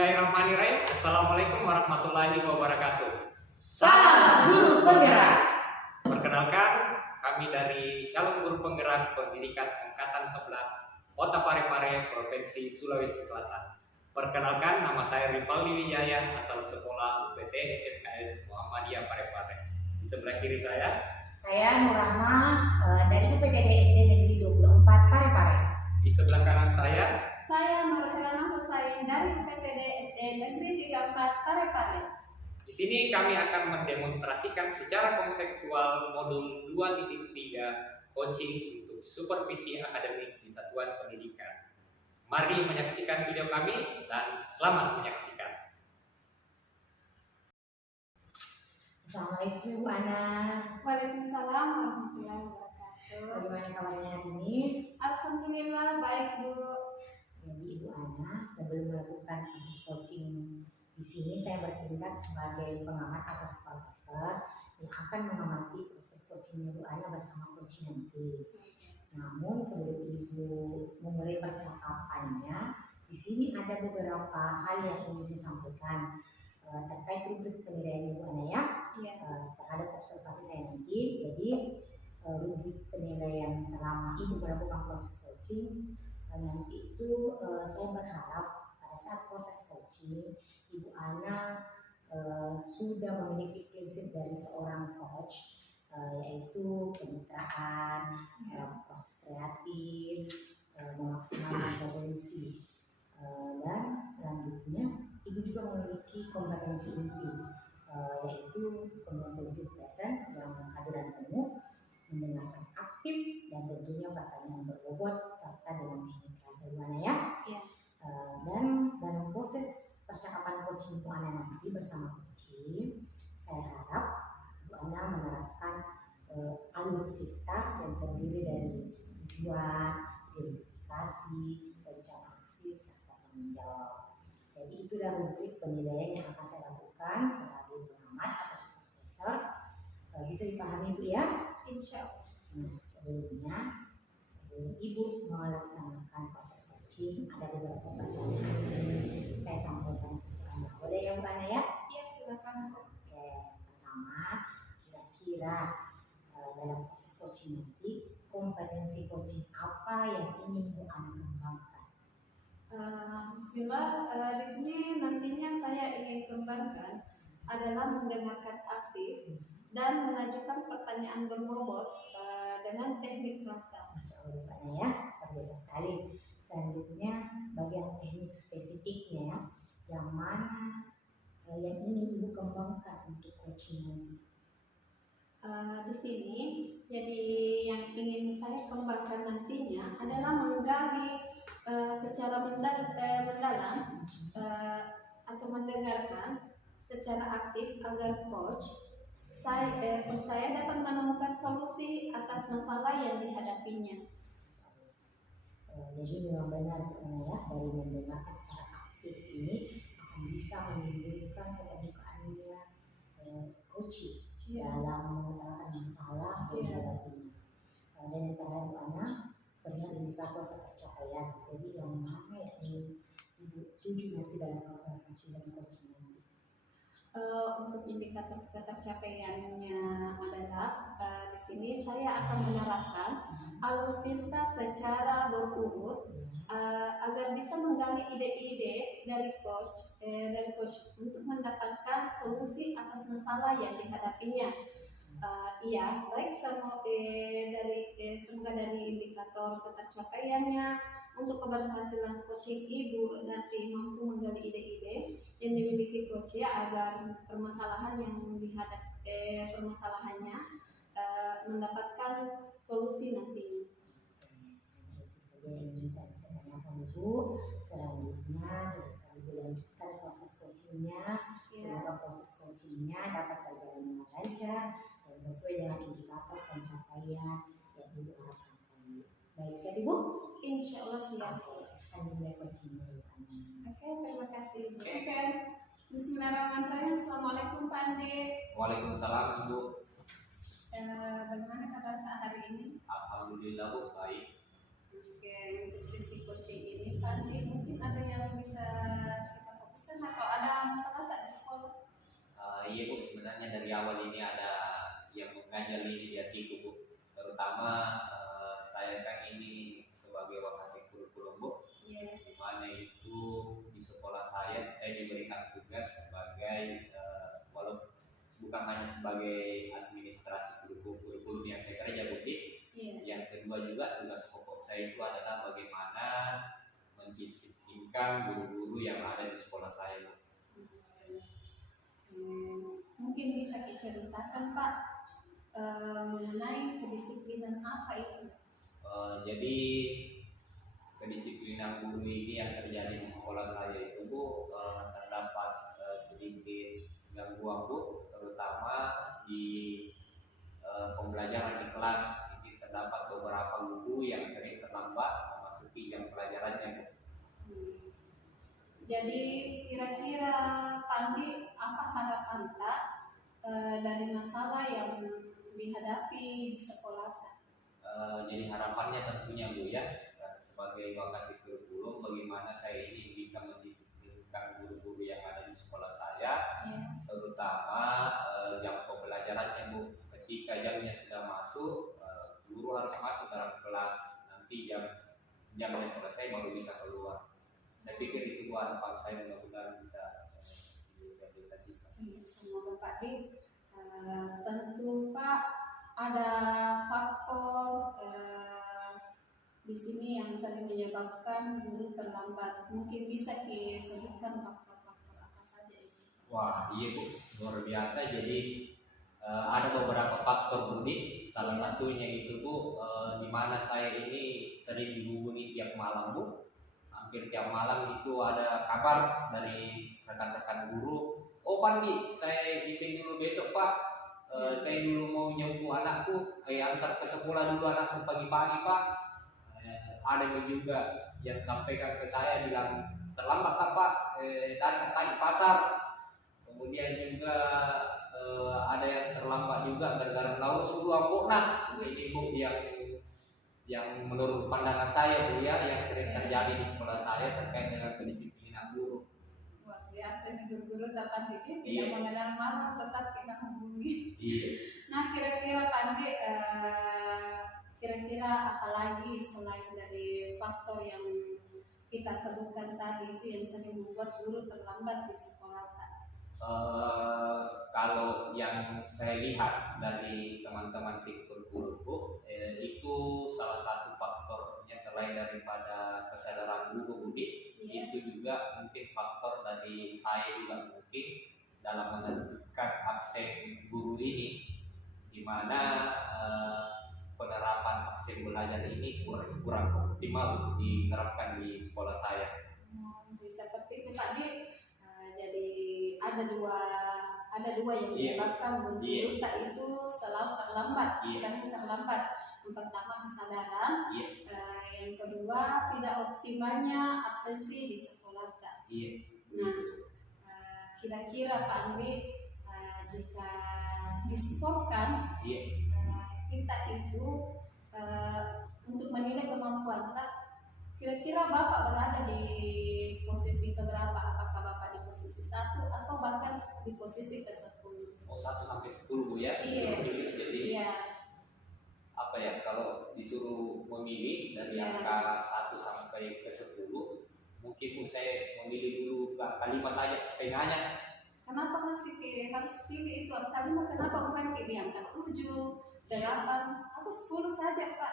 Bismillahirrahmanirrahim. Assalamualaikum warahmatullahi wabarakatuh. Salam Guru Penggerak. Perkenalkan, kami dari calon guru penggerak pendidikan angkatan 11 Kota Parepare, Provinsi Sulawesi Selatan. Perkenalkan, nama saya Rivaldi Wijaya, asal sekolah UPT SMKS Muhammadiyah Parepare. Di sebelah kiri saya Nur Rahma dari UPTD SD Negeri 24 Parepare. Di sebelah kanan saya Marhelana Husain dari UPTD SD Negeri 34 Parepare. Di sini kami akan mendemonstrasikan secara konseptual modul 2.3 coaching untuk supervisi akademik di satuan pendidikan. Mari menyaksikan video kami dan selamat menyaksikan. Assalamualaikum Ibu Ana. Waalaikumsalam warahmatullahi wabarakatuh. Bagaimana kabarnya hari ini? Alhamdulillah baik Bu. Jadi Ibu Ana, sebelum melakukan proses coaching di sini saya bertindak sebagai pengamat atau supervisor yang akan mengamati proses coaching Ibu Ana bersama coaching nanti. Namun sebelum Ibu memulai percakapannya, di sini ada beberapa hal yang ingin saya sampaikan terkait rubrik penilaian Ibu Ana ya. Terhadap observasi saya nanti. Jadi rubrik penilaian selama Ibu melakukan proses coaching nanti itu saya berharap pada saat proses coaching Ibu Ana sudah memiliki prinsip dari seorang coach, yaitu kemitraan, proses kreatif, memaksimalkan potensi, dan selanjutnya Ibu juga memiliki kompetensi inti, yaitu kompetensi present yang kehadiran penuh, mendengarkan aktif, dan tentunya pertanyaan berbobot serta dengan teknik rasa Ibu Ana ya. Dan dalam proses percakapan coaching Ibu Ana nanti bersama coaching, saya harap Ibu Ana menerapkan alur kita yang terdiri dari tujuan, identifikasi, rencana aksi, serta tanggung jawab. Jadi itulah rubrik penilaian yang akan saya lakukan sebagai pengamat atau supervisor. Bisa dipahami Bu ya? Insya Allah. Nah, sebelum Ibu melaksanakan proses coaching, ada beberapa pertanyaan yang saya sampaikan ke Bu Ana. Boleh ya Bu Ana ya? Iya silakan Bu. Oke, pertama, kira-kira dalam proses coaching nanti kompetensi coaching apa yang ingin Bu Ana kembangkan? Bismillah, di sini nantinya saya ingin kembangkan adalah mendengarkan aktif dan mengajukan pertanyaan berbobot dengan teknik rasa. Masya Allah Bu Ana ya, terbiasa sekali. Selanjutnya bagian teknik spesifiknya yang mana yang ingin Ibu kembangkan untuk coaching nanti? Di sini jadi yang ingin saya kembangkan nantinya adalah menggali secara mendalam atau mendengarkan secara aktif agar coach saya dapat menemukan solusi atas masalah yang dihadapinya. Jadi memang benar Bu Ana ya, dari mendengarkan secara aktif ini akan bisa menimbulkan keterbukaannya coaching dalam mengutarakan masalah yang dihadapinya. Dan yang terakhir Bu Ana, perihal indikator ketercapaian. Jadi yang mana yang ingin Ibu tuju nanti dalam hasil coaching nanti? Untuk indikator ketercapaiannya adalah di sini saya akan menerapkan alur cerita secara berurut agar bisa menggali ide-ide dari coach untuk mendapatkan solusi atas masalah yang dihadapinya. Baik semoga dari indikator ketercapaiannya untuk keberhasilan coaching Ibu nanti mampu menggali ide-ide yang dimiliki coach ya, agar permasalahan yang permasalahannya mendapatkan solusi nantinya. Itu saja yang ingin saya tanyakan Ibu. Selanjutnya Ibu lanjutkan proses coachingnya. Semoga proses coachingnya dapat berjalan dengan lancar dan sesuai dengan indikator pencapaian yang Ibu harapkan tadi. Baik, siap Ibu? Insya Allah siap. Akan dimulai coachingnya Ibu Ana. Oke, terima kasih. Oke. Bismillahirrahmanirrahim. Assalamualaikum Pak Andi. Waalaikumsalam Ibu. Bagaimana kabar Pak hari ini? Alhamdulillah Bu, baik. Oke, untuk sesi coaching ini Pak Andi mungkin ada yang bisa kita fokuskan mengajar ini di hatiku Bu. Terutama saya kan ini sebagai wakasek kurikulum Bu, Iya. di mana itu di sekolah saya diberikan tugas sebagai walau bukan hanya sebagai administrasi kurikulum yang saya kerja Bu. Iya. Yang kedua juga tugas pokok saya itu adalah bagaimana mendisiplinkan guru-guru yang ada di sekolah saya Bu. Mungkin bisa diceritakan Pak mengenai kedisiplinan apa itu? Jadi kedisiplinan guru ini yang terjadi di sekolah saya itu Bu, terdapat sedikit gangguan Bu, terutama di pembelajaran di kelas. Ini terdapat beberapa guru yang sering terlambat memasuki jam pelajarannya Bu. Jadi kira-kira Pandi apa harapan Pak dari masalah yang dihadapi di sekolah? Jadi harapannya tentunya Bu ya, sebagai wakasek kurikulum, bagaimana saya ini bisa mendisiplinkan guru-guru yang ada di sekolah saya, terutama jam pembelajarannya Bu. Ketika jamnya sudah masuk, guru harus masuk dalam kelas. Nanti jamnya selesai baru bisa keluar. Saya pikir itu Bu harapan saya, mudah-mudahan bisa direalisasikan. Semoga Pak Dik. Tentu Pak ada faktor di sini yang sering menyebabkan guru terlambat. Mungkin bisa disebutkan faktor-faktor apa saja itu? Wah iya Bu, luar biasa. Jadi ada beberapa faktor Bu. Salah satunya itu Bu, di mana saya ini sering dihubungi tiap malam Bu. Hampir tiap malam itu ada kabar dari rekan-rekan guru. Oh Pandi, saya izin dulu besok Pak. Saya dulu mau nyembuh anakku, antar ke sekolah dulu anakku pagi-pagi Pak. Ada juga yang sampaikan ke saya bilang terlambat Pak, datang di pasar. Kemudian juga ada yang terlambat juga gara-gara laut suruh ambok. Nah, ini Bu yang menurut pandangan saya Bu ya, yang sering terjadi di sekolah saya terkait dengan kedisiplinan guru. Luar biasa nih guru-guru dapat bikin tidak mengenal malam tetap kita hubungi. Iya. Nah kira-kira Pandi kira-kira apalagi selain dari faktor yang kita sebutkan tadi itu yang sering membuat guru terlambat di sekolah? Kalau yang saya lihat dari teman-teman tim kurikulum Bu, itu salah satu faktornya selain daripada kesadaran guru Bu, itu juga mungkin faktor dari saya juga mungkin dalam menentukan absen guru ini, di mana penerapan absen belajar ini kurang optimal diterapkan di sekolah saya. Seperti itu Pak Dik. Jadi ada dua yang menyebabkan guru itu selalu terlambat, sering terlambat. Yang pertama kesadaran, yang kedua tidak optimalnya absensi di sekolah. Nah, kira-kira Pak Andi jika disporkan kita itu untuk menilai kemampuan kira-kira Bapak berada di posisi keberapa? Apakah Bapak di posisi 1 atau bahkan di posisi ke-10? Oh 1 sampai 10 Bu ya? Iya. Jadi apa ya, kalau disuruh memilih dari angka 1 sampai ke 10, mungkin Bu saya memilih dulu angka 5 saja, setengahnya. Kenapa mesti harus pilih itu angka 5? Kenapa bukan pilih angka 7, 8 atau 10 saja Pak?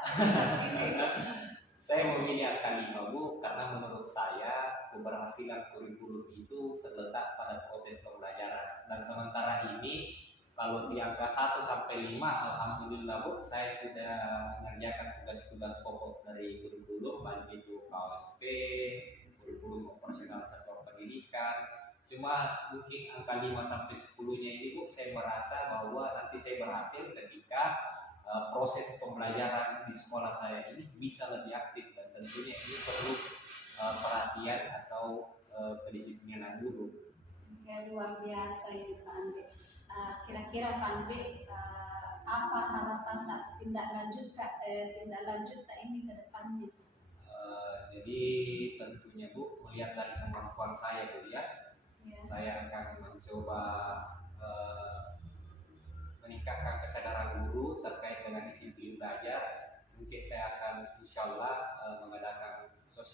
Saya memilih angka 5 Bu, karena menurut saya keberhasilan kurikulum itu terletak pada proses pembelajaran. Dan sementara ini kalau di angka 1 sampai 5, alhamdulillah Bu, saya sudah mengerjakan tugas-tugas pokok dari kurikulum, baik itu KOSP, kurikulum operasional sektor pendidikan. Cuma mungkin angka 5 sampai 10-nya ini Bu, saya merasa bahwa nanti saya berhasil ketika proses pembelajaran di sekolah saya ini bisa lebih aktif, dan tentunya ini perlu perhatian atau kedisiplinan guru. Luar biasa ini Pak Andi. Kira-kira Pak Andi apa harapan tindak lanjut ini ke depannya? Jadi tentunya Bu, melihat dari kemampuan saya Bu ya, saya akan mencoba meningkatkan kesadaran guru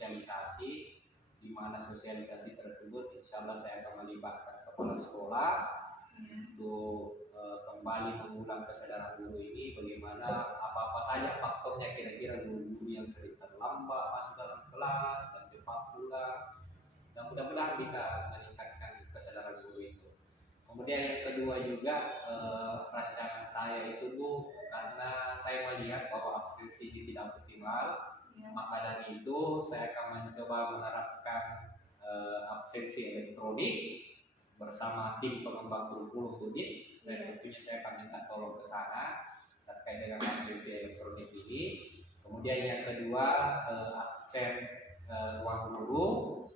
sosialisasi, di mana sosialisasi tersebut insya Allah saya akan melibatkan kepala sekolah untuk kembali mengulang kesadaran guru ini, bagaimana apa-apa saja faktornya kira-kira guru-guru yang sering terlambat masuk dalam kelas dan cepat pulang, dan mudah-mudahan bisa meningkatkan kesadaran guru itu. Kemudian yang kedua juga rancangan saya itu Bu, karena saya melihat bahwa absensi ini tidak optimal, maka dari itu saya akan mencoba menerapkan absensi elektronik bersama tim pengembang kurikulum Budit. Dan tentunya saya akan minta tolong ke sana terkait dengan absensi elektronik ini. Kemudian yang kedua absen ruang guru,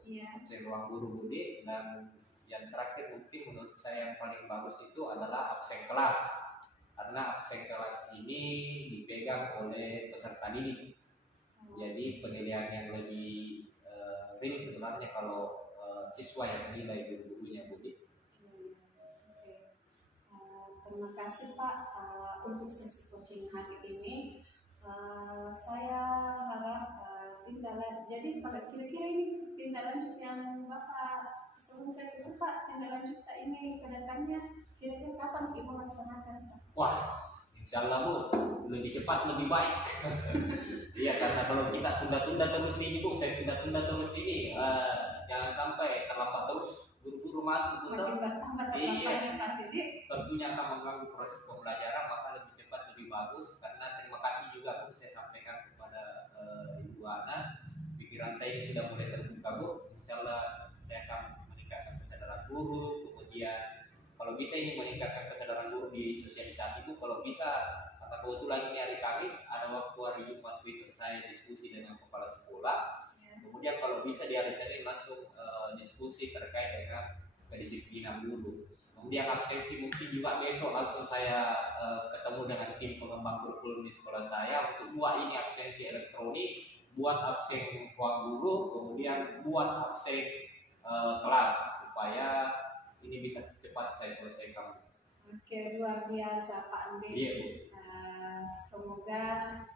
absen ruang guru Budit, dan yang terakhir mungkin menurut saya yang paling bagus itu adalah absen kelas, karena absen kelas ini dipegang oleh peserta didik. Jadi penilaian yang lebih ring sebenarnya kalau siswa yang menilai guru-gurunya Budi. Terima kasih Pak untuk sesi coaching hari ini. Saya harap tindak lanjut. Jadi kalau kira-kira ini tindak lanjut yang Bapak sebelum saya tutup Pak, tindak lanjut ini ke depannya kira-kira kapan Ibu melaksanakan Pak? Wah, insya Allah Bu, lebih cepat lebih baik. Iya, karena kalau kita tunda-tunda terus ini Bu, saya tunda-tunda terus ini, jangan sampai terlambat terus guru-guru masuk. Makin bertambah terlambatnya tentunya akan mengganggu proses pembelajaran, maka lebih cepat lebih bagus. Karena terima kasih juga Bu, saya sampaikan kepada Ibu Ana, pikiran saya ini sudah mulai terbuka Bu. Insya Allah saya akan meningkatkan kesadaran guru, kemudian kalau bisa ini meningkatkan kesadaran guru di sosialisasi Bu. Kalau bisa, karena kebetulan ini hari Kamis, ada waktu hari Jumat besok saya diskusi dengan kepala sekolah. Kemudian kalau bisa di hari Senin langsung diskusi terkait dengan kedisiplinan guru. Kemudian absensi mungkin juga besok langsung saya ketemu dengan tim pengembang kurikulum di sekolah saya untuk buat ini absensi elektronik, buat absen ruang guru, kemudian buat absen kelas supaya ini bisa cepat saya selesaikan. Oke, luar biasa Pak Andi. Iya Bu. Semoga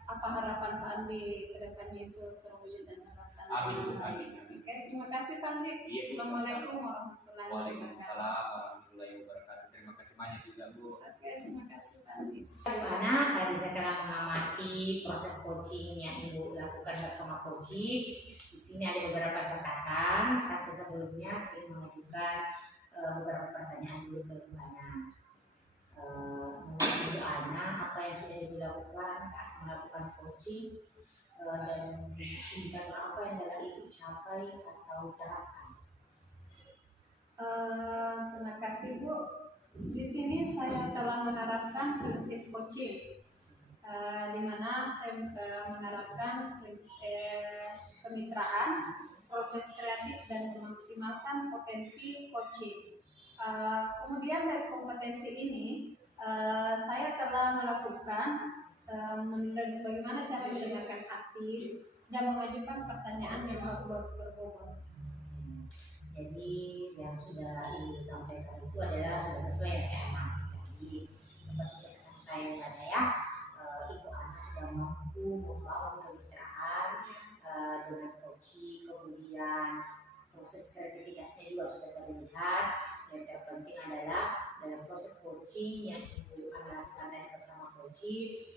apa harapan Pak Andi ke depannya itu terwujud dan terlaksana. Amin Bu, amin. Oke, terima kasih Pak Andi. Iya, Bu. Assalamualaikum warahmatullahi wabarakatuh. Waalaikumsalam warahmatullahi wabarakatuh. Terima kasih banyak juga Bu. Oke, terima kasih Pak Andi. Bagaimana tadi saya telah mengamati proses coaching yang Ibu lakukan bersama coaching. Di sini ada beberapa catatan. Tapi sebelumnya saya mengajukan beberapa pertanyaan dulu ke Ibu Ana. Menurut Ibu Ana, apa yang sudah dilakukan saat melakukan coaching dan indikator apa yang telah Ibu capai atau terapkan? Terima kasih Bu. Di sini saya telah menerapkan prinsip coaching, di mana saya menerapkan kemitraan, proses kreatif dan memaksimalkan potensi coaching. Kemudian dari kompetensi ini saya telah melakukan bagaimana cara mendengarkan aktif dan mengajukan pertanyaan yang berbobot. Jadi yang sudah Ibu sampaikan itu adalah sudah sesuai yang saya amati. Jadi seperti catatan saya tadi ya, Ibu Ana sudah mampu membangun kemitraan dengan coaching, kemudian proses kreativitasnya juga sudah terlihat. Yang terpenting adalah dalam proses coaching yang Ibu Ana lakukan bersama coaching,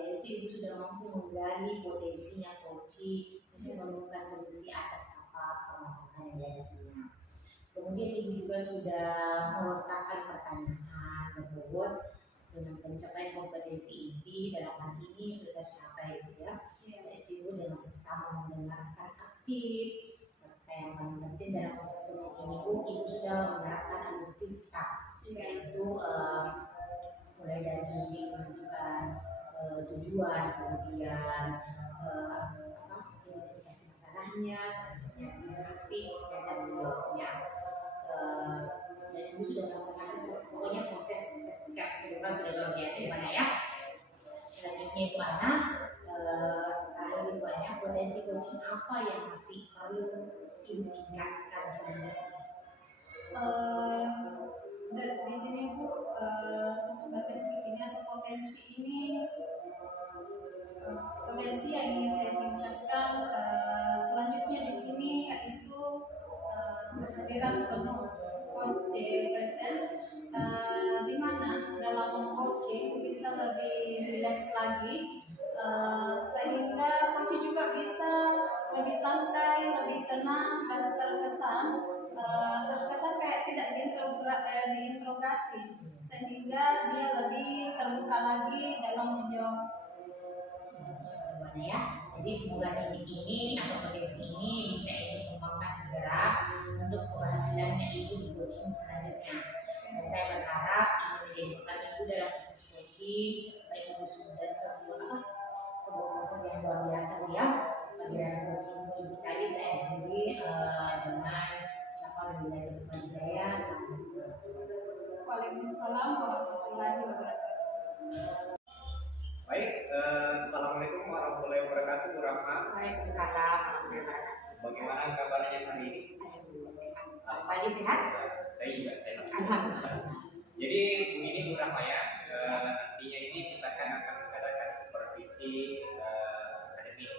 yaitu Ibu sudah mampu menggali potensinya coaching untuk menemukan solusi atas permasalahan yang dihadapinya. Kemudian Ibu juga sudah melontarkan pertanyaan berbobot dengan pencapaian kompetensi inti dalam hal ini sudah tercapai ya. Ibu dengan sesama mendengarkan aktif serta yang paling penting dalam proses coaching ini Ibu sudah menerapkan alutika, yaitu mulai dari menentukan tujuan, kemudian identifikasi masalahnya, interaksi dan tanggung jawabnya. Dan Ibu sudah melaksanakan pokoknya proses secara keseluruhan sudah luar biasa gimana ya. Selanjutnya Ibu Ana, terakhir Ibu Ana, potensi coaching apa yang masih perlu Ibu tingkatkan sebenarnya? Di sini Bu, potensi yang ingin saya tingkatkan selanjutnya kehadiran penuh presence, di mana dalam coaching bisa lebih rileks lagi, sehingga coach juga bisa lebih santai, lebih tenang dan terkesan kayak tidak diinterogasi, sehingga dia lebih terbuka lagi dalam menjawab. Ya, jadi semoga teknik ini atau potensi ini bisa ibu kembangkan segera untuk keberhasilannya ibu di coaching selanjutnya. Dan saya berharap ibu menjadi bekal ibu dalam proses coaching, baik ibu sudah sebuah proses yang luar biasa ya. Bagian coaching ibu tadi saya akhiri dengan ucapan lebih hidayah. Waalaikumsalam warahmatullahi wabarakatuh. Baik, assalamualaikum warahmatullahi wabarakatuh, Bu Rahma. Waalaikumsalam warahmatullahi wabarakatuh. Bagaimana kabarnya hari ini? Alhamdulillah sehat. Pagi sehat? Saya juga sehat. Alhamdulillah. Jadi begini Bu Rahma ya, nantinya ini kita akan mengadakan supervisi akademik.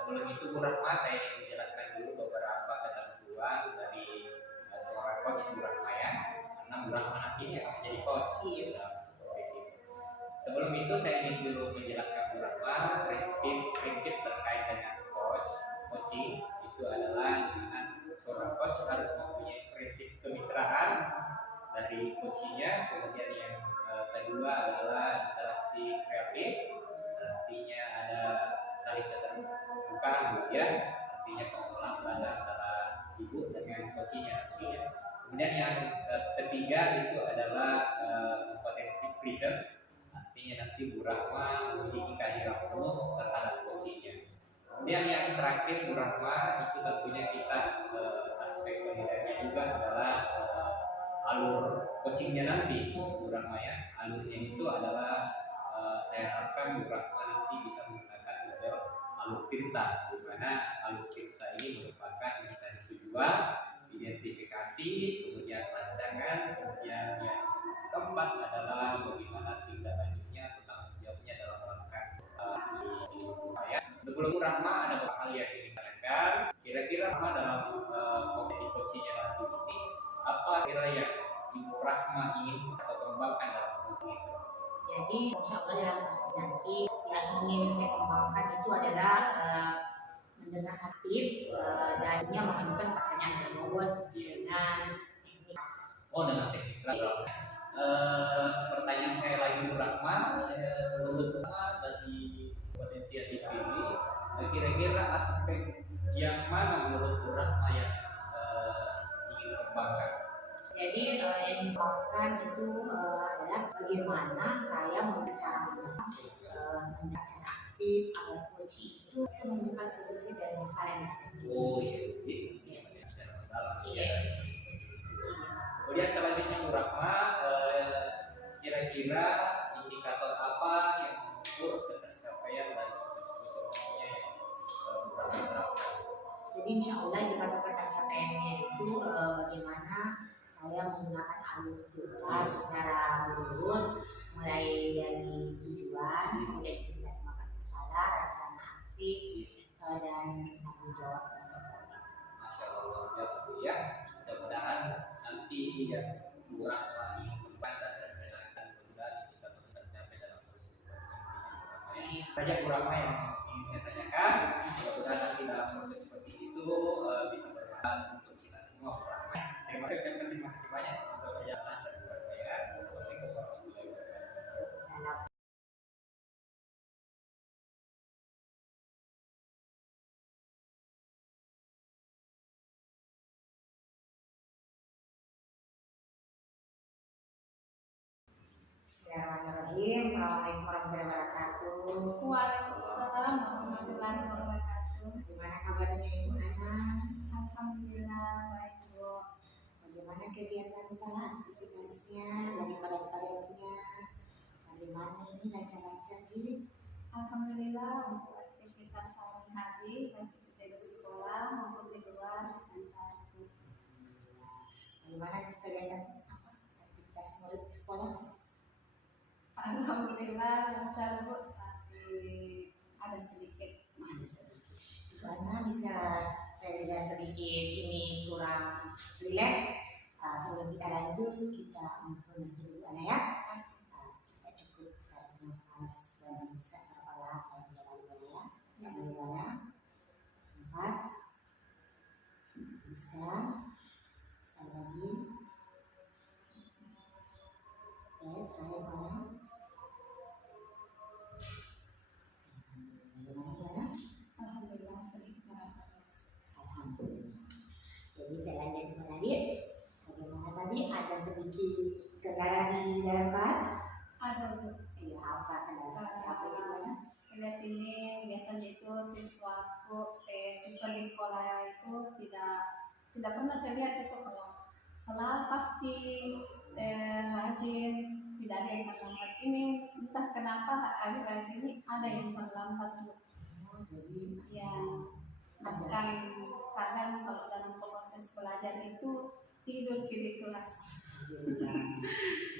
Sebelum itu Bu Rahma, saya ingin menjelaskan dulu beberapa ketentuan dari seorang coach Bu Rahma ya, karena Bu Rahma nanti akan menjadi coach dalam supervisi. Sebelum itu saya ingin dulu menjelaskan Bu Rahma prinsip terkait dengan coaching itu adalah dengan seorang coach harus mempunyai prinsip kemitraan dari coachingnya. Kemudian yang kedua adalah interaksi kreatif, artinya ada saling keterbukaan ya, artinya pengolahan bahasa antara ibu dengan coachingnya nantinya. Kemudian yang ketiga itu adalah kompetensi present, artinya nanti Bu Rahma memiliki kehadiran penuh terhadap coachingnya. Kemudian yang terakhir Bu Rahma itu tentunya kita aspek penilaiannya juga adalah alur coachingnya nanti Bu Rahma ya. Alurnya itu adalah saya harapkan Bu Rahma nanti bisa menggunakan model alur Tirta, di mana alur Tirta ini merupakan mencari tujuan, identifikasi, kemudian rancangan, kemudian yang keempat adalah bagaimana tindak lanjutnya atau tanggung jawabnya dalam melaksanakan upaya. Sebelum Bu Rahma ada beberapa hal yang ingin ditanyakan. Kira-kira Rahma dalam komisi coachingnya nanti ini apa kira yang Ibu Rahma ingin atau kembangkan dalam proses itu? Jadi insya Allah dalam proses nanti yang ingin saya kembangkan itu adalah mendengar aktif dan mengajukan pertanyaan yang bobot dengan teknik. Oh, dengan teknik. Pertanyaan saya lagi Bu Rahma, menurut Rahma dari potensi yang dipilih, kira-kira aspek yang mana menurut Bu Rahma yang ingin kembangkan? Jadi yang dikembangkan itu adalah bagaimana saya secara secara aktif atau coaching itu bisa menemukan solusi dari masalah yang ada. Oh iya, secara mendalam. Iya. Kemudian selanjutnya Bu Rahma, kira-kira indikator apa yang mengukur ketercapaian dari proses coachingnya yang Bu Rahma terapkan? Jadi insya Allah indikator ketercapaiannya itu bagaimana saya menggunakan alur kita secara berurut, mulai dari tujuan, kemudian identifikasi masalah, rencana aksi, dan tanggung jawab. Masya Allah, luar biasa Bu ya. Mudah-mudahan nanti yang Bu Rahma ingin kembangkan dan rencanakan, mudah-mudahan indikator tercapai dalam proses coaching. Saja Bu Rahma yang ingin saya tanyakan. Mudah-mudahan nanti dalam proses coaching itu bisa bermanfaat untuk kita semua Bu Rahma. Terima kasih banyak. Semoga berjalan lancar Bu Rahma ya. Assalamualaikum warahmatullahi wabarakatuh. Bismillahirrahmanirrahim. Assalamualaikum warahmatullahi wabarakatuh. Waalaikumsalam warahmatullahi wabarakatuh. Bagaimana kabarnya Ibu Ana? Alhamdulillah baik Bu. Bagaimana kegiatan aktivitasnya, lagi padat-padatnya? Bagaimana ini lancar-lancar sih? Alhamdulillah untuk aktivitas sehari-hari baik itu di sekolah maupun di luar lancar. Bagaimana kegiatan aktivitas murid di sekolah? Alhamdulillah lancar Bu, tapi ada sedikit. Ibu Ana bisa saya juga sedikit ini kurang rileks. Sebelum kita lanjut, kita mindfulness dulu Ana ya. Kita cukup tarik nafas dan hembuskan secara pelan. Saya tidak lalu ya. Tidak lalu nafas, hembuskan. Sekali lagi. Oke, terakhir Ana. Bagaimana? Alhamdulillah sedikit merasa rileks. Alhamdulillah. Jadi saya lanjutkan lagi. Bagaimana tadi ada sedikit kendala di dalam kelas? Ada Bu. Iya, apa kendala seperti apa gimana? Saya lihat ini biasanya itu siswa di sekolah itu tidak pernah saya lihat itu kalau selalu pasti rajin, tidak ada yang terlambat. Ini entah kenapa akhir-akhir ini ada yang terlambat Bu. Jadi Ya, bahkan kadang kalau dalam proses belajar itu tidur di kelas.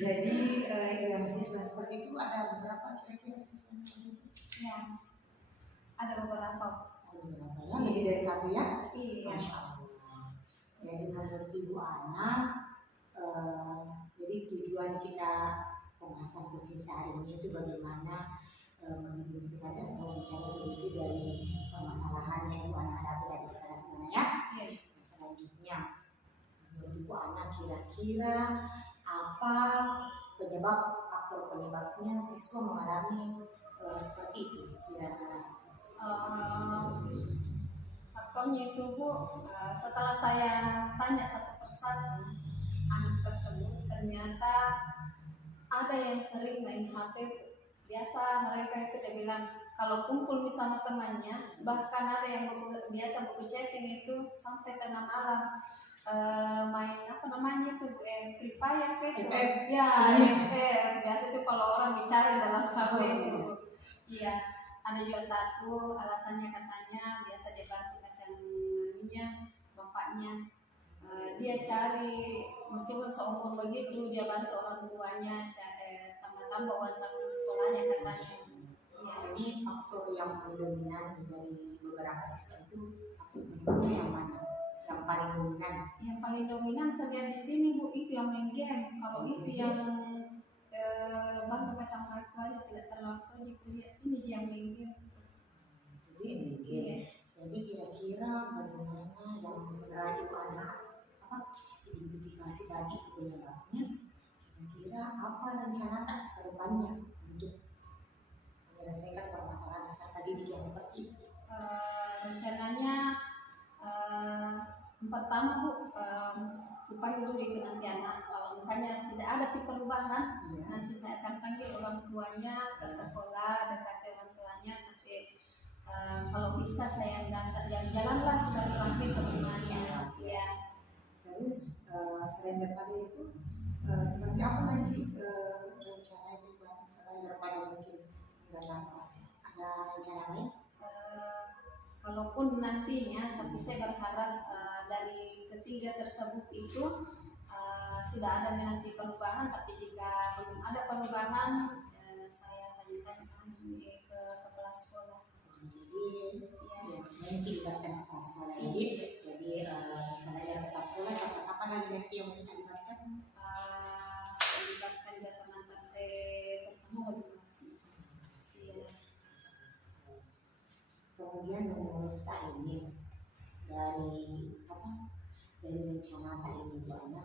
Jadi yang siswa seperti itu ada beberapa kira-kira siswa seperti itu? Ya, ada beberapa. Ada beberapa ya, jadi dari satu ya? Iya. Masya Allah. Jadi menurut Ibu Ana, jadi tujuan kita pembahasan coaching kita hari ini itu bagaimana mengidentifikasi atau mencari solusi dari permasalahan yang Ibu Ana hadapi dari kelas mana ya? Iya. Nah, selanjutnya menurut Ibu Ana kira-kira apa faktor penyebabnya siswa mengalami seperti itu kira-kira? Faktornya itu Bu, setelah saya tanya satu persatu anak tersebut, ternyata ada yang sering main HP. Biasa mereka itu dia bilang kalau kumpul sama temannya, bahkan ada yang biasa buku chatting itu sampai tengah malam. Main apa namanya itu Free Fire ya, biasa itu kalau orang bicara dalam HP itu. Iya, ada juga satu alasannya katanya biasa dia bantu kasihan bapaknya. Dia cari meskipun seumur begitu dia bantu orang tuanya tambah uang saku sekolahnya katanya. Ya, ini faktor yang dominan dari beberapa siswa itu faktor penyebabnya yang mana? Yang paling dominan? Yang paling dominan saya lihat di sini Bu itu yang main game. Kalau itu yang bantu sama orang tuanya tidak terlalu di kuliah ini dia yang main game. Jadi main game. Jadi kira-kira bagaimana yang setelah Ibu Ana identifikasi tadi itu penyebabnya, kira-kira apa rencana tak ke depannya untuk menyelesaikan permasalahan tadi yang seperti itu? Rencananya pertama Bu, upaya dulu itu nanti anak kalau misalnya tidak ada perubahan, nanti saya akan panggil orang tuanya ke sekolah, dekati orang tuanya, tapi kalau bisa saya jalan-jalanlah silaturahmi ke rumahnya. Ya. Terus selain daripada itu seperti apa lagi rencana Ibu selain daripada mungkin ada rencana lain? Kalaupun nantinya, tapi saya berharap dari ketiga tersebut itu sudah ada nanti perubahan, tapi jika belum ada perubahan saya tanya-tanya ke kepala sekolah. Jadi mungkin dilibatkan kepala sekolah lagi. Jadi misalnya dari kepala sekolah siapa lagi nanti yang kita libatkan? Libatkan juga teman-teman terutama Kemudian menurut kita ini dari rencana tak ini Bu Ana,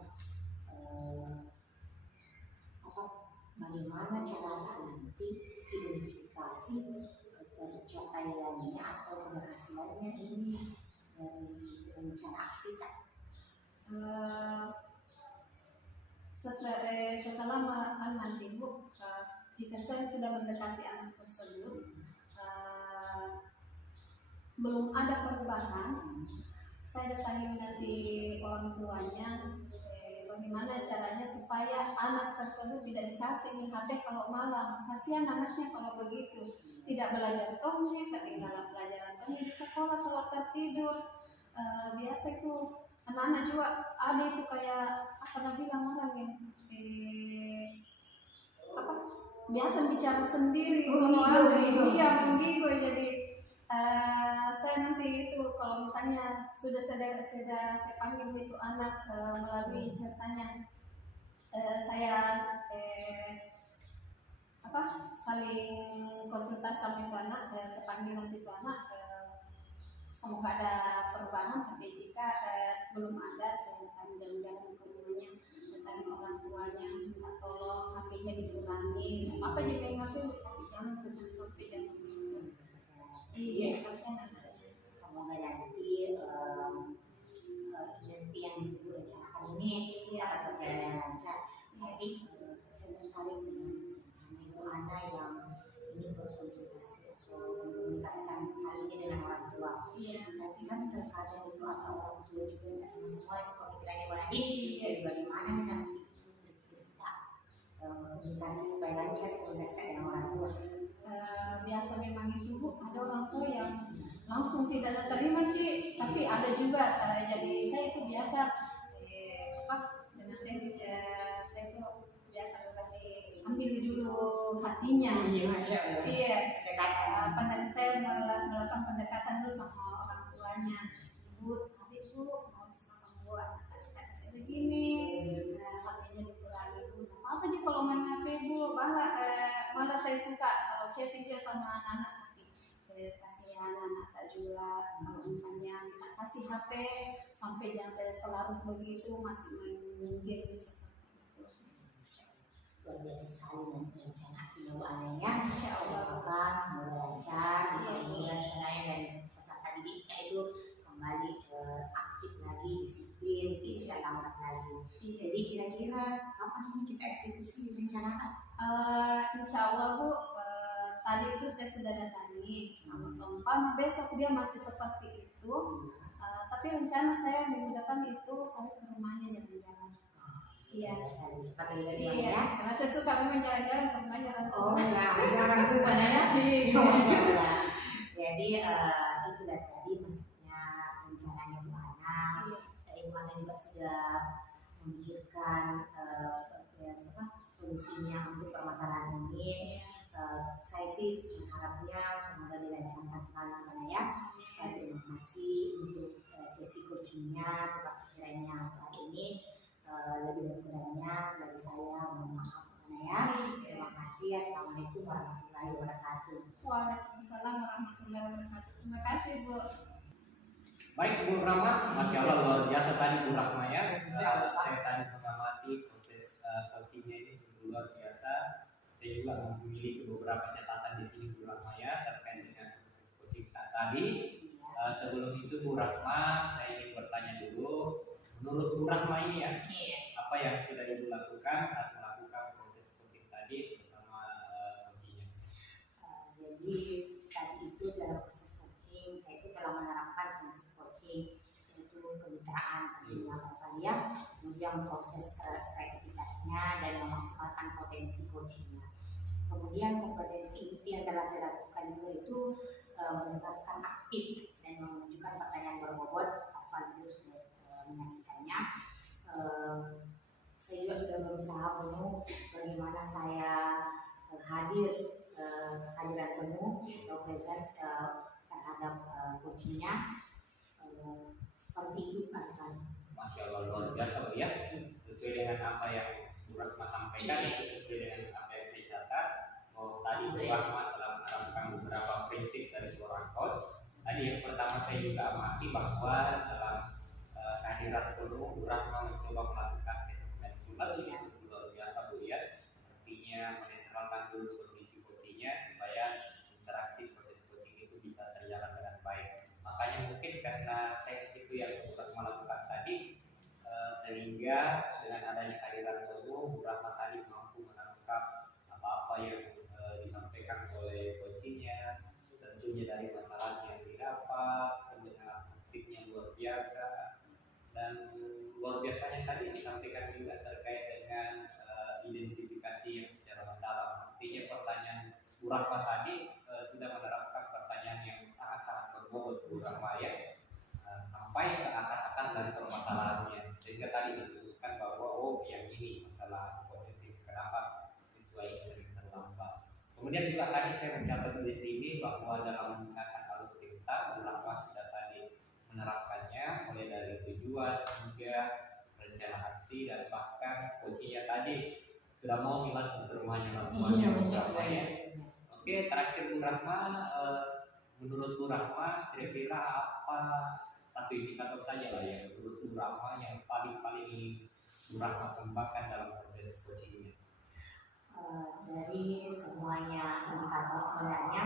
bagaimana cara tak nanti identifikasi tercapaiannya atau keberhasilannya ini dari rencana aksi tak? Setelah nanti Bu, jika saya sudah mendekati anak tersebut belum ada perubahan, saya datangi nanti orang tuanya bagaimana caranya supaya anak tersebut tidak dikasih nih HP kalau malam. Kasihan anaknya kalau begitu, tidak belajar tohnya, ketinggalan pelajaran tohnya di sekolah kalau tertidur. Biasa itu anak-anak juga ada itu kayak apa bilang orang yang biasa bicara sendiri kalau ada dia menggigo. Jadi saya nanti itu kalau misalnya sudah saya panggil itu anak melalui ceritanya saya saling konsultasi sama itu anak, saya panggil nanti itu anak, semoga ada perubahan. Tapi jika belum ada, saya akan jalan-jalan ke rumahnya, bertanya orang tuanya, minta tolong HP-nya dikurangi, apa jika yang HP tapi jangan kesan sampai jam begitu. Iya, kasihan anaknya. Semoga nanti yang Ibu rencanakan ini dapat berjalan dengan lancar. Tapi seringkali dengan rencana Ibu Ana yang ini berkonsultasi atau mengkomunikasikan hal ini dengan orang tua. Tapi kan terkadang itu atau orang tua juga tidak sama semua pemikirannya Ibu Ana ini. Jadi bagaimana nanti kita komunikasi supaya lancar komunikasi dengan orang tua. Biasa memang itu Bu, ada orang tua yang langsung tidak terima Ki, tapi ada juga jadi saya itu biasa dengan teknik saya itu biasa kasih ambil dulu hatinya. Masya Allah. Iya, saya melakukan pendekatan dulu sama orang tuanya. Bu, tapi Bu mau sama Bu, anak tadi saya begini, HP-nya dikurangi Bu. Apa sih kalau main HP Bu? Malah saya suka kalau chatting dia sama anak-anak, tapi kasihan anak juga. Kalau misalnya kita kasih HP sampai jam selarut begitu masih main game seperti itu. Luar biasa sekali nanti rencana aksi Ibu Ana ya. Insya Allah doakan semoga lancar, dipermudah segalanya dan peserta didiknya itu kembali aktif lagi, disiplin, tidak lambat lagi. Jadi kira-kira kapan ini kita eksekusi rencanakan? Insya Allah Bu, tadi itu saya sudah datangi. Kalau seumpama besok dia masih seperti itu, tapi rencana saya minggu depan itu saya ke rumahnya jalan-jalan. Iya, cepat dari iya, ya. karena saya suka memang jalan-jalan ke rumahnya. Oh ya, sekarang rupanya ya. Masya Allah. Jadi itulah tadi maksudnya rencananya Bu Ana. Ibu Ana juga sudah memikirkan solusinya untuk permasalahan ini. Saya sih harapnya semoga dilancarkan sekali Bu Ana ya. Terima kasih untuk sesi coachingnya, tukar pikirannya hari ini. Lebih dari kurangnya dari saya mohon maaf Bu Ana ya. Terima kasih. Assalamualaikum warahmatullahi wabarakatuh. Waalaikumsalam warahmatullahi wabarakatuh. Terima kasih Bu. Baik Bu Rahma, Masya Allah luar biasa tadi Bu Rahma ya. Saya tadi mengamati proses coachingnya ini sungguh luar biasa. Saya juga memiliki beberapa catatan di sini Bu Rahma ya terkait dengan proses coaching tadi. Sebelum itu Bu Rahma, saya ingin bertanya dulu, menurut Bu Rahma ini ya, apa yang sudah Ibu lakukan saat melakukan proses coaching tadi bersama coachingnya? Jadi tadi itu dalam proses coaching saya itu telah menerapkan prinsip coaching yaitu kemitraan tadi apa ya, kemudian proses kreativitasnya dan memaksimalkan potensi coachingnya. Kemudian kompetensi inti yang telah saya lakukan juga itu mendengarkan aktif dan menunjukkan pertanyaan berbobot. Apa itu sudah menyaksikannya. Saya juga sudah berusaha penuh bagaimana saya hadir kehadiran penuh atau present terhadap coachingnya. Seperti itu Pak Irfan. Masya Allah luar biasa Bu ya. Sesuai dengan apa yang Bu Rahma sampaikan itu sesuai dengan apa yang saya catat. Tadi Bu Rahma telah menerapkan beberapa prinsip dari seorang coach. Tadi yang pertama saya juga amati bahwa dalam kehadiran penuh Bu Rahma mencoba melakukan manipulasi ini sungguh luar biasa Bu ya. Artinya menetralkan dulu kondisi coachingnya supaya interaksi proses coaching itu bisa terjalan dengan baik. Makanya mungkin karena teknik itu yang Bu Rahma lakukan tadi sehingga dengan adanya kehadiran penuh Bu Rahma tadi mampu menangkap apa-apa yang disampaikan oleh coachingnya, tentunya dari masalah yang didapat, pendengaran aktifnya luar biasa, dan luar biasanya tadi disampaikan juga terkait dengan identifikasi yang secara mendalam. Artinya pertanyaan Bu Rahma tadi sudah menerapkan pertanyaan yang sangat-sangat berbobot Bu Rahma ya, sampai ke akar-akar dari permasalahannya, sehingga tadi menunjukkan bahwa yang ini masalah potensi kenapa siswa ini sering terlambat. Kemudian juga tadi saya mencatat di sini bahwa dalam menggunakan alur cerita, Bu Rahma rencana aksi, dan bahkan coachnya tadi sudah mau nih langsung ke rumahnya orang Iya, tuanya Masya bersama Allah. ya. Oke, terakhir Bu Rahma, menurut Bu Rahma kira-kira apa satu indikator saja lah ya menurut Bu Rahma yang paling Bu Rahma kembangkan dalam proses coachingnya? Dari semuanya indikator sebenarnya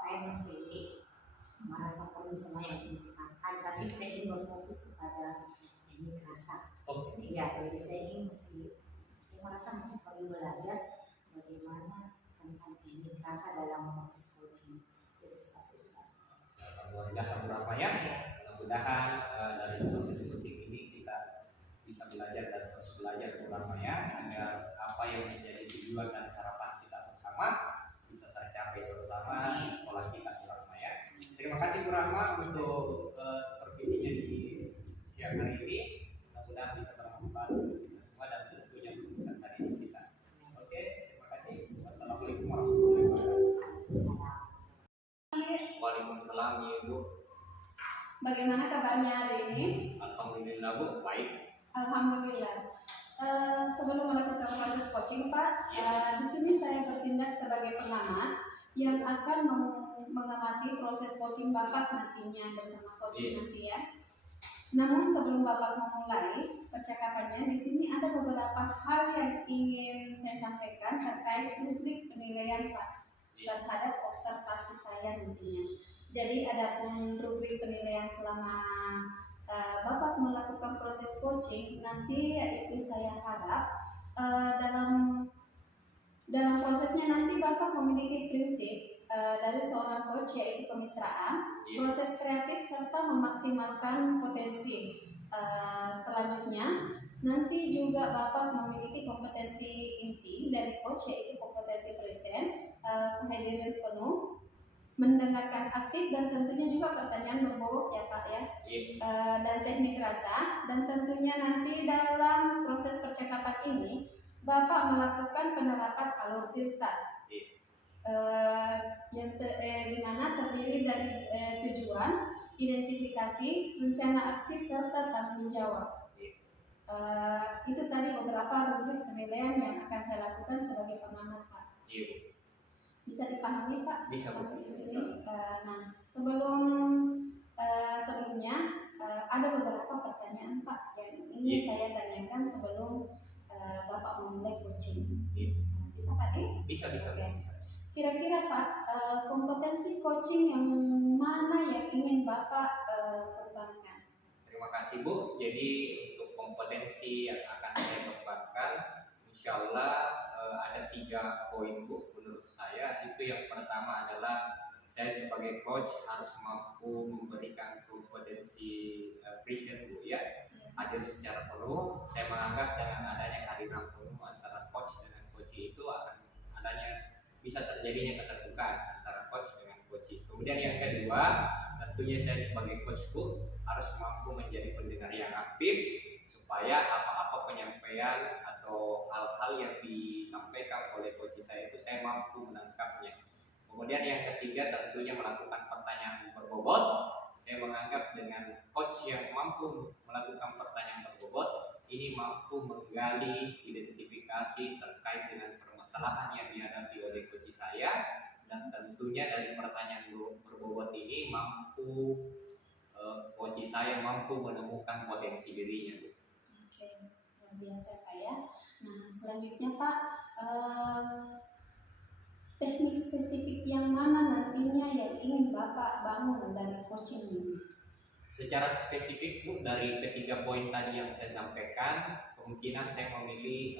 saya masih merasa perlu sama yang ditingkatkan, tapi saya ingin berfokus kepada teknik rasa. Oh, Ya, jadi saya ingin saya merasa masih perlu belajar bagaimana tentang teknik rasa dalam proses coaching. Jadi seperti itu. luar biasa Bu Rahma ya. Mudah-mudahan dari proses coaching ini kita bisa belajar dan terus belajar Bu Rahma ya, agar apa yang menjadi tujuan dan harapan kita bersama bisa tercapai, terutama di sekolah kita Bu Rahma ya. Terima kasih Bu Rahma untuk supervisinya di siang hari ini. Mudah-mudahan bisa bermanfaat untuk kita semua dan tentunya untuk peserta didik kita. Oke, terima kasih. Wassalamualaikum warahmatullahi wabarakatuh. Waalaikumsalam ya Bu. Bagaimana kabarnya hari ini? Alhamdulillah Bu, baik. Alhamdulillah. Sebelum melakukan proses coaching Pak, di sini saya bertindak sebagai pengamat yang akan mengamati proses coaching Bapak nantinya bersama coaching nanti ya. Namun sebelum Bapak memulai percakapannya, di sini ada beberapa hal yang ingin saya sampaikan terkait rubrik penilaian Pak terhadap observasi saya nantinya. Jadi adapun rubrik penilaian selama Bapak melakukan proses coaching nanti, yaitu saya harap dalam prosesnya nanti Bapak memiliki prinsip dari seorang coach, yaitu kemitraan, proses kreatif, serta memaksimalkan potensi. Selanjutnya nanti juga Bapak memiliki kompetensi inti dari coach, yaitu kompetensi present, kehadiran penuh, mendengarkan aktif, dan tentunya juga pertanyaan berbobot ya Pak ya, dan teknik rasa. Dan tentunya nanti dalam proses percakapan ini Bapak melakukan penerapan alur tirta di mana terdiri dari tujuan, identifikasi, rencana aksi, serta tanggung jawab. Itu tadi beberapa rubrik penilaian yang akan saya lakukan sebagai pengamat Pak. Bisa dipahami Pak? Bisa Bu. Nah, sebelumnya ada beberapa pertanyaan Pak yang ingin saya tanyakan sebelum Bapak memulai coaching. Bisa Pak? Bisa. Kira-kira Pak, kompetensi coaching yang mana yang ingin Bapak kembangkan? Terima kasih Bu. Jadi untuk kompetensi yang akan saya kembangkan, insya Allah ada 3 poin Bu. Menurut saya itu yang pertama adalah saya sebagai coach harus mampu memberikan kompetensi present Bu ya, hadir secara penuh. Saya menganggap dengan adanya kehadiran penuh antara coach dengan coachee itu akan adanya bisa terjadinya keterbukaan antara coach dengan coachee. Kemudian yang kedua, tentunya saya sebagai coach Bu harus mampu menjadi pendengar yang aktif supaya apa-apa penyampaian atau hal-hal yang disampaikan oleh coachee saya itu saya mampu menangkapnya. Kemudian yang ketiga tentunya melakukan pertanyaan berbobot. Saya menganggap dengan coach yang mampu melakukan pertanyaan berbobot ini mampu menggali identifikasi terkait dengan permasalahan yang dihadapi oleh coach saya, dan tentunya dari pertanyaan berbobot ini mampu coach saya mampu menemukan potensi dirinya. Oke, luar biasa Pak ya. Nah selanjutnya Pak, teknik spesifik yang mana nantinya yang ingin Bapak bangun dari coaching ini? Secara spesifik Bu, dari ketiga poin tadi yang saya sampaikan, kemungkinan saya memilih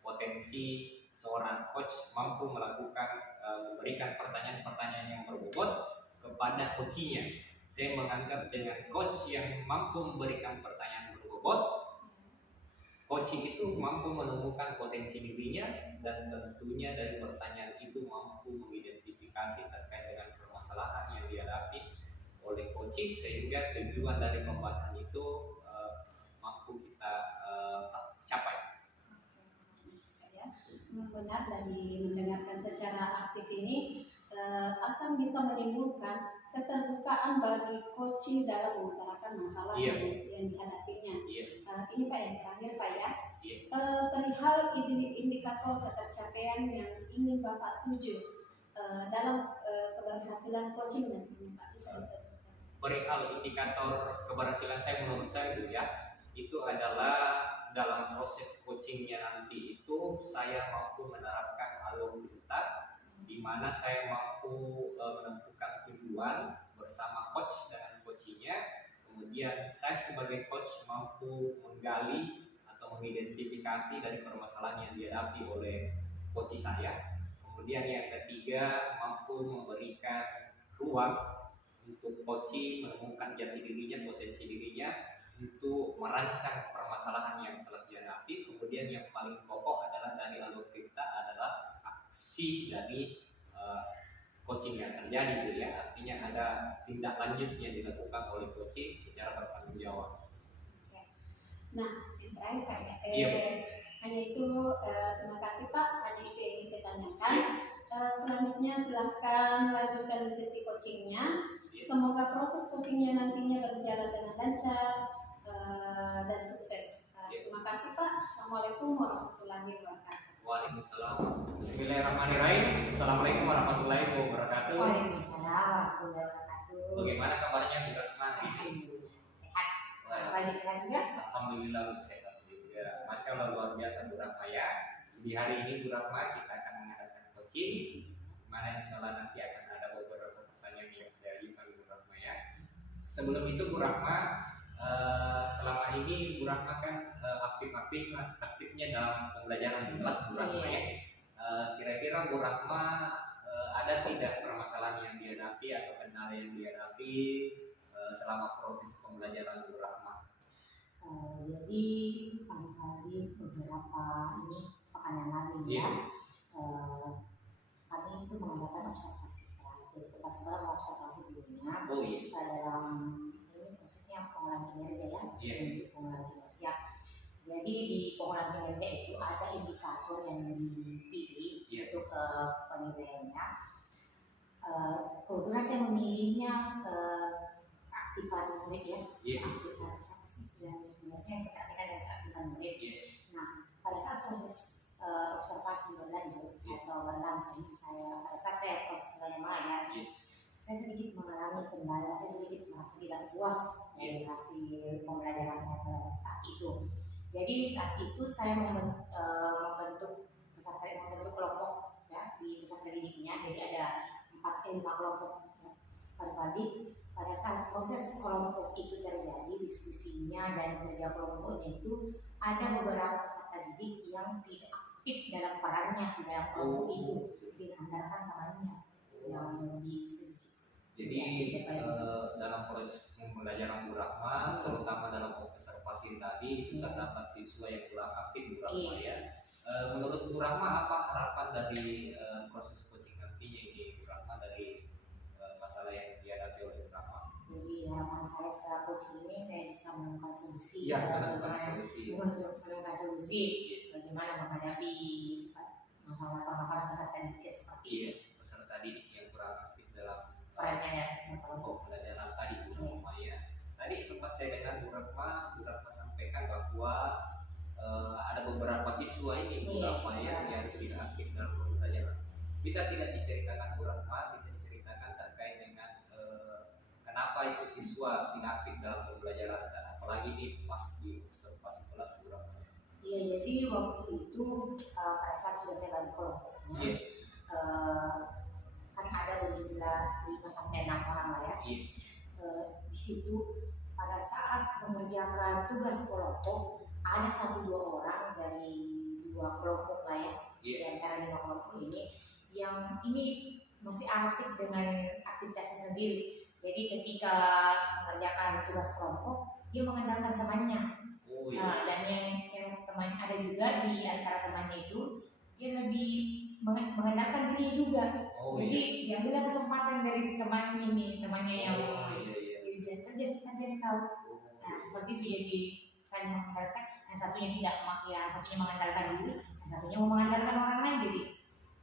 potensi seorang coach mampu melakukan memberikan pertanyaan-pertanyaan yang berbobot kepada coachnya. Saya menganggap dengan coach yang mampu memberikan pertanyaan berbobot, coach itu mampu menemukan potensi dirinya, dan tentunya dari pertanyaan itu mampu mengidentifikasi terkait dengan permasalahan yang dihadapi oleh coach, sehingga tujuan dari pembahasan itu mampu kita capai. Benar, dari mendengarkan secara aktif ini akan bisa menimbulkan keterbukaan bagi coach dalam mengutarakan masalah yang dihadapinya. ini Pak yang terakhir Pak ya. Iya. Perihal indikator ketercapaian yang ingin Bapak tuju dalam keberhasilan coaching nantinya Pak, bisa disebutkan? Perihal indikator keberhasilan saya menurut saya Bu ya, itu adalah dalam proses coachingnya nanti itu saya mampu menerapkan alur cerita, di mana saya mampu menentukan tujuan bersama coach dan coachingnya. Kemudian saya sebagai coach mampu menggali atau mengidentifikasi dari permasalahan yang dihadapi oleh coach saya. Kemudian yang ketiga, mampu memberikan ruang untuk coaching menemukan jati dirinya, potensi dirinya untuk merancang permasalahan yang telah dihadapi. Kemudian yang paling pokok adalah dari alur kita adalah aksi dari coaching yang terjadi itu ya, artinya ada tindak lanjut yang dilakukan oleh coaching secara bertanggung jawab. Nah, yang terakhir Pak ya, Iya. hanya itu, terima kasih Pak, hanya itu yang bisa saya tanyakan. Selanjutnya silahkan lanjutkan sesi coachingnya. Semoga proses coachingnya nantinya berjalan dengan lancar dan sukses. Terima kasih Pak. Assalamualaikum warahmatullahi wabarakatuh. Waalaikumsalam. Bismillahirrahmanirrahim. Assalamualaikum warahmatullahi wabarakatuh. Waalaikumsalam warahmatullahi wabarakatuh. Bagaimana kabarnya Bu Ratma? Alhamdulillah sehat. Wah, Lagi sehat juga? Alhamdulillah sehat juga. Masya Allah luar biasa Bu Ratma ya. Di hari ini Bu Ratma kita akan mengadakan coaching, di mana insya Allah nanti akan ada beberapa pertanyaan yang saya ajukan Bu Ratma ya. Sebelum itu Bu Ratma, selama ini Bu Ratma kan aktifnya dalam pembelajaran di kelas Bu Ratma ya. Kira-kira Bu Ratma ada tidak permasalahan yang dihadapi atau kendala yang dihadapi selama proses pembelajaran Bu Ratma? Jadi pagi-pagi beberapa pekan yang lalu ya, kami itu mengadakan observasi kelas. Jadi kita sekarang observasi dulunya dalam ini prosesnya pengolahan kinerja ya, prinsip pengolahan kinerja. Jadi di pengolahan kinerja itu ada indikator yang dipilih untuk penilaiannya. Kebetulan saya memilihnya keaktifan murid ya, aktivasi apa sih istilahnya? Biasanya ketertarikan dan keaktifan murid. Nah, pada saat proses observasi berlanjut atau berlangsung, pada saat saya proses belajar, saya sedikit mengalami kendala, saya sedikit merasa tidak puas dari hasil pembelajaran saya pada saat itu. Jadi saat itu saya membentuk kelompok ya di peserta didiknya. Jadi ada 5 kelompok ya. Pada saat proses kelompok itu terjadi, diskusinya dan kerja kelompoknya itu ada beberapa peserta didik yang tidak aktif dalam perannya dalam kelompok itu, diantarkan temannya yang lebih sedikit. Jadi dalam proses pembelajaran Bu Ratma, terutama dalam observasi tadi, itu terdapat siswa yang kurang aktif Bu Ratma ya. Menurut Bu Ratma, apa harapan dari proses coaching nantinya ini Bu Ratma dari masalah yang dihadapi oleh Bu Ratma? Jadi harapan saya setelah coaching ini saya bisa menemukan solusi. Menemukan solusi. Bagaimana menghadapi masalah-masalah peserta didik seperti itu. Peserta didik yang kurang aktif dalam perannya ya, pembelajaran tadi Bu Ratma ya. Tadi sempat saya dengar Bu Ratma sampaikan bahwa ada beberapa siswa ini Bu Ratma yang tidak aktif dalam pembelajaran. Bisa tidak diceritakan Bu Ratma, bisa diceritakan terkait dengan kenapa itu siswa tidak aktif dalam pembelajaran, dan apalagi ini pas di observasi kelas Bu Ratma? Iya, jadi waktu itu pada saat sudah saya bagi kelompoknya, kan ada berjumlah 5-6 orang lah ya. Di situ pada saat mengerjakan tugas kelompok ada 1-2 orang dari 2 kelompok lah ya, di antara 5 kelompok ini yang ini masih asik dengan aktivitasnya sendiri. Jadi ketika mengerjakan tugas kelompok dia mengandalkan temannya. Dan yang teman ada juga di antara temannya itu dia lebih mengandalkan dirinya juga. Jadi diambil kesempatan dari temannya yang biar kerja tahu. Nah seperti itu, jadi saling mengandalkan. Yang satunya tidak, yang satunya mengandalkan diri, yang satunya mau mengandalkan orang lain. Jadi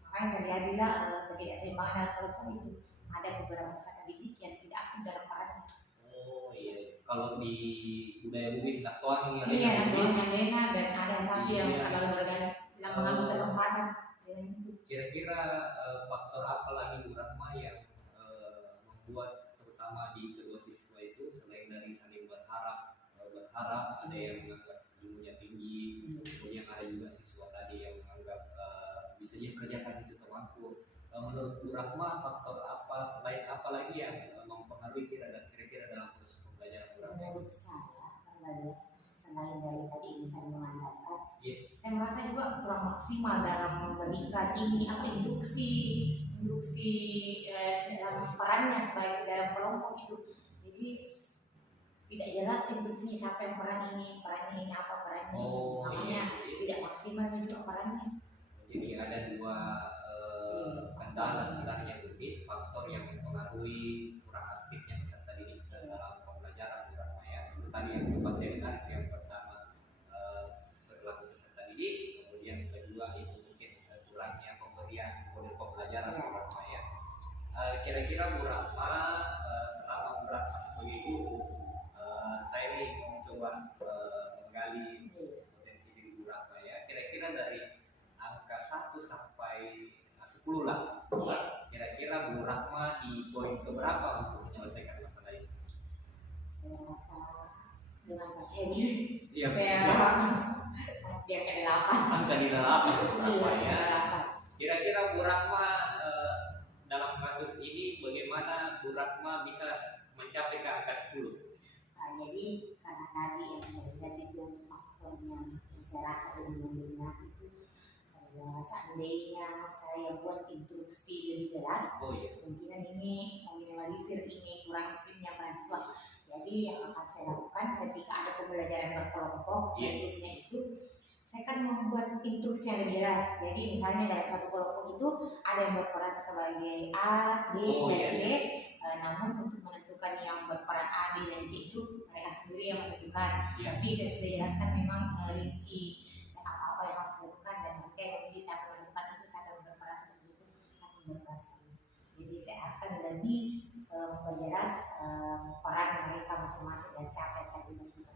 makanya terjadilah ketidakseimbangan dalam kelompok itu. Ada beberapa peserta didik yang tidak aktif dalam perannya. kalau di budaya Bugis Naktuang yang Iya, yang Dena dan ada sapi yang kalau bergan yang mengambil kesempatan. Kira-kira faktor apa lagi Bu Rahma yang membuat terutama di kedua siswa itu selain dari saling berharap ada yang menganggap ilmunya tinggi, kemudian ada juga siswa tadi yang menganggap bisa dia kerjakan itu temanku. Menurut Bu Rahma faktor apa lagi yang mempengaruhi kira-kira dalam proses pembelajaran Bu Rahma? Menurut saya, selain dari tadi ini saya mengandalkan, saya merasa juga kurang maksimal dalam memberikan instruksi dalam perannya sebagai dalam kelompok itu. Jadi tidak jelas instruksinya siapa yang perannya ini apa perannya, makanya tidak maksimal juga perannya. Jadi ada dua kendala sebenarnya lebih faktor yang mempengaruhi kurang aktifnya peserta didik dalam pembelajaran Bu Rahma ya. Itu tadi yang sempat saya dengar, yang pertama perilaku peserta didik, kemudian yang kedua itu mungkin kurangnya pemberian model pembelajaran Bu Rahma ya. Kira-kira Bu Rahma selama Bu Rahma sebagai guru, saya ingin mencoba menggali potensi diri Bu Rahma ya. Kira-kira dari angka 1 sampai 10 lah. Kira-kira Bu Rahma di poin keberapa untuk menyelesaikan masalah ini? Saya rasa dengan Mas Hedi, Iya, dia ke 8. angka di 8 Bu Rahma ya. Kira-kira Bu Rahma dalam kasus ini bagaimana Bu Rahma bisa mencapai ke angka 10? Jadi karena tadi yang saya lihat itu faktornya yang saya rasa lebih jelas itu seandainya saya buat instruksi lebih jelas, kemungkinan ini meminimalisir ini kurang aktifnya mahasiswa. Jadi yang akan saya lakukan ketika ada pembelajaran berkelompok, grupnya itu saya kan membuat instruksi yang lebih jelas. Jadi misalnya dalam satu kelompok itu ada yang berperan sebagai A, B, dan C. Namun untuk menentukan yang berperan A, B, dan C itu mereka sendiri yang menentukan. Tapi saya sudah jelaskan memang rinci apa yang harus dilakukan dan mereka yang bisa menentukan itu saya akan berperan seperti itu, saya akan berperan seperti itu. Jadi saya akan lebih memperjelas peran mereka masing-masing dan siapa yang akan dilakukan.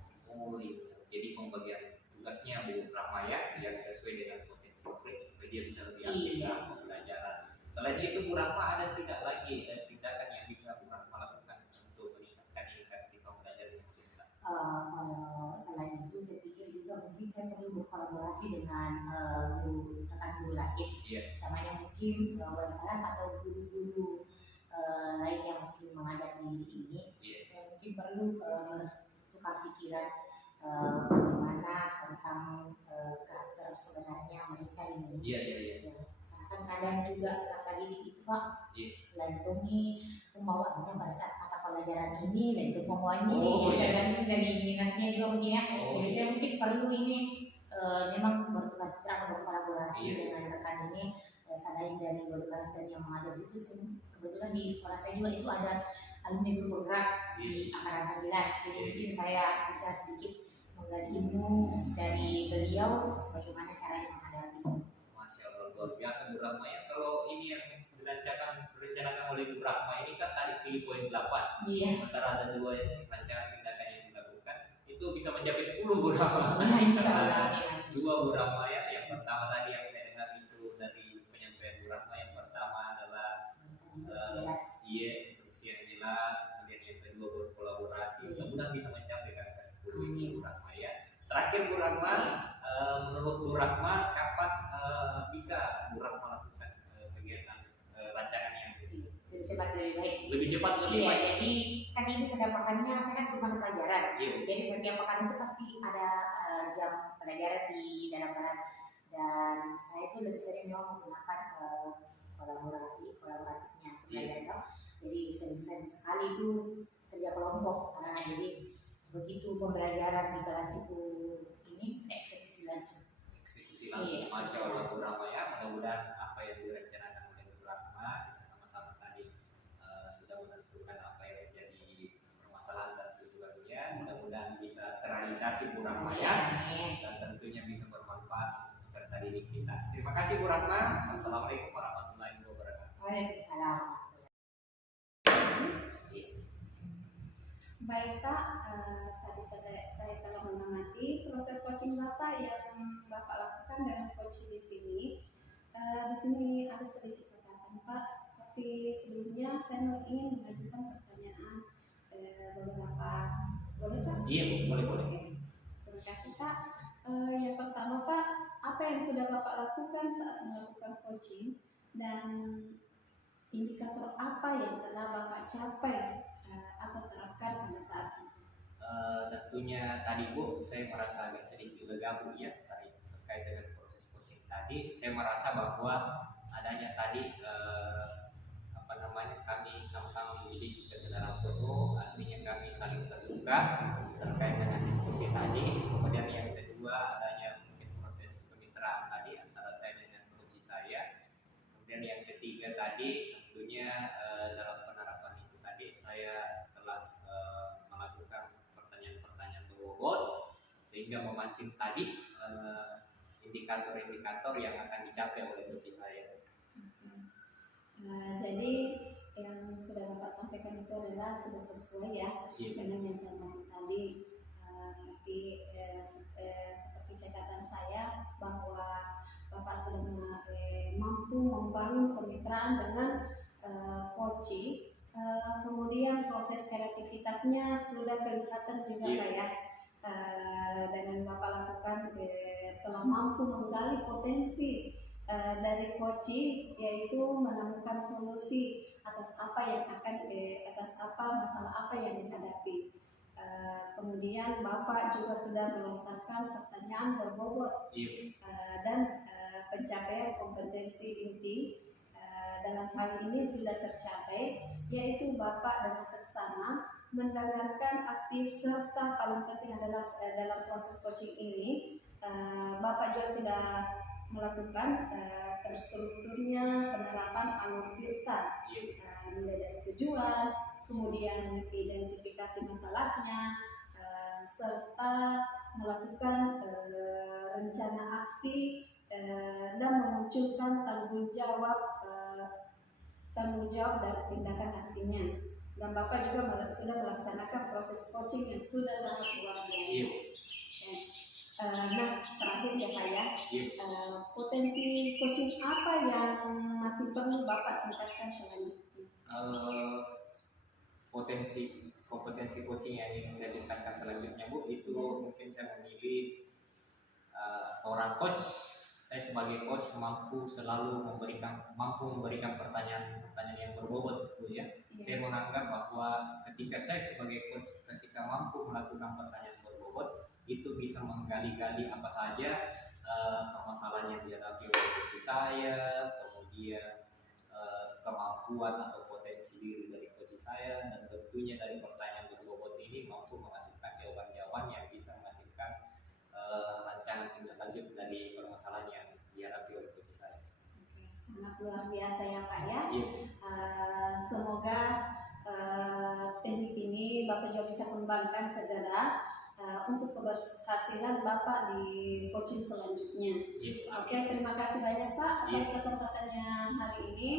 Jadi pembagian tugasnya Bu Rahma ya yang sesuai dengan potensi murid supaya dia bisa lebih aktif dalam pembelajaran. Selain itu Bu Rahma ada tidak lagi tindakan yang bisa Bu Rahma lakukan untuk meningkatkan di pembelajaran yang kita? Selain itu saya pikir juga mungkin saya perlu berkolaborasi dengan rekan guru lain. Namanya mungkin wali kelas atau guru-guru lain yang mungkin mengajar di ini. Saya mungkin perlu bertukar pikiran bagaimana tentang karakter sebenarnya mereka ini. Karena kadang juga peserta didik itu Pak, selain itu pembawaannya pada saat mata pelajaran ini dan itu pembawaannya tergantung dari minatnya juga mungkin ya. Jadi saya mungkin perlu ini memang bertukar pikiran atau berkolaborasi dengan rekan ini. Selain dari wali kelas dan yang mengajar itu, kebetulan di sekolah saya juga itu ada alumni guru bergerak di angkatan 9. Jadi mungkin saya bisa sedikit menggali ilmu dari beliau bagaimana caranya menghadapi. Masya Allah, luar biasa Bu Rahma ya. Kalau ini yang direncanakan oleh Bu Rahma ini kan tadi pilih poin 8. Sementara ada 2 rancangan tindakan yang dilakukan itu bisa mencapai 10 Bu Rahma. Insyaallah. 2 Bu Rahma ya. Yang pertama tadi yang saya dengar itu dari penyampaian Bu Rahma, yang pertama adalah instruksi yang jelas, kemudian yang kedua berkolaborasi. Mudah-mudahan bisa mencapai ke angka 10 ini Bu Rahma ya. Terakhir Bu Rahma, menurut Bu Rahma kapan bisa Bu Rahma lakukan kegiatan rancangan yang lebih cepat lebih baik? Lebih cepat lebih baik. Jadi kan ini setiap pekannya saya kan cuma pelajaran. Jadi setiap pekan itu pasti ada jam pelajaran di dalam kelas dan saya itu lebih sering menggunakan kolaboratifnya pelajaran. Jadi sering-sering sekali itu kerja kelompok karena jadi begitu pembelajaran di kelas itu ini saya eksekusi langsung. Masya Allah Bu Rahma ya. Mudah-mudahan apa yang direncanakan oleh Bu Rahma kita sama-sama tadi sudah menentukan apa yang menjadi permasalahan dan tujuannya. Mudah-mudahan bisa terrealisasi Bu Rahma ya, dan tentunya bisa bermanfaat peserta didik kita. Terima kasih Bu Rahma. Assalamualaikum warahmatullahi wabarakatuh. Waalaikumsalam. Baik Pak, tadi saya telah mengamati proses coaching Bapak yang Bapak lakukan dengan coaching di sini. Di sini ada sedikit catatan Pak, tapi sebelumnya saya ingin mengajukan pertanyaan beberapa. Boleh Pak? Iya Bu, boleh. Oke. Terima kasih Pak. Yang pertama Pak, apa yang sudah Bapak lakukan saat melakukan coaching dan indikator apa yang telah Bapak capai atau terapkan pada saat itu? Tentunya tadi Bu, saya merasa agak sedikit lega Bu ya terkait dengan proses coaching tadi. Saya merasa bahwa adanya tadi kami sama-sama memiliki kesadaran penuh, artinya kami saling terbuka terkait dengan diskusi tadi. Kemudian yang kedua adanya mungkin proses kemitraan tadi antara saya dengan coach saya. Kemudian yang ketiga tadi tentunya dalam penerapan itu tadi saya telah melakukan pertanyaan-pertanyaan berbobot sehingga memancing tadi indikator-indikator yang akan dicapai oleh coach saya. Jadi yang sudah Bapak sampaikan itu adalah sudah sesuai ya dengan yang saya mau tadi. Tapi seperti catatan saya bahwa Bapak sudah mampu membangun kemitraan dengan coaching. Kemudian proses kreativitasnya sudah kelihatan juga Pak ya. Dengan Bapak lakukan telah mampu menggali potensi dari coaching, yaitu menemukan solusi atas apa yang atas apa masalah apa yang dihadapi. Kemudian Bapak juga sudah melontarkan pertanyaan berbobot dan pencapaian kompetensi inti dalam hal ini sudah tercapai, yaitu Bapak dengan seksama mendengarkan aktif serta paling penting adalah dalam proses coaching ini Bapak juga sudah melakukan terstrukturnya penerapan alur tirta, mulai dari tujuan, kemudian identifikasi masalahnya, serta melakukan rencana aksi dan memunculkan tanggung jawab dari tindakan aksinya. Dan Bapak juga sudah melaksanakan proses coaching yang sudah sangat luar biasa. Nah, terakhir ya Pak ya, potensi coaching apa yang masih perlu Bapak tingkatkan selanjutnya? Kompetensi coaching yang ingin saya tingkatkan selanjutnya Bu, itu mungkin saya memilih seorang coach. Saya sebagai coach selalu memberikan pertanyaan-pertanyaan yang berbobot Bu ya. Saya menganggap bahwa ketika saya sebagai coach ketika mampu melakukan pertanyaan berbobot, itu bisa menggali-gali apa saja permasalahan yang dihadapi oleh coach saya, kemudian kemampuan atau potensi diri dari coach saya, dan tentunya dari pertanyaan berbobot ini mampu menghasilkan jawaban-jawaban yang bisa menghasilkan rancangan tindak lanjut dari permasalahan yang dihadapi oleh coach saya. Sangat luar biasa ya Pak ya. Semoga teknik ini Bapak juga bisa kembangkan segera untuk keberhasilan Bapak di coaching selanjutnya. Oke, terima kasih banyak Pak atas kesempatannya hari ini.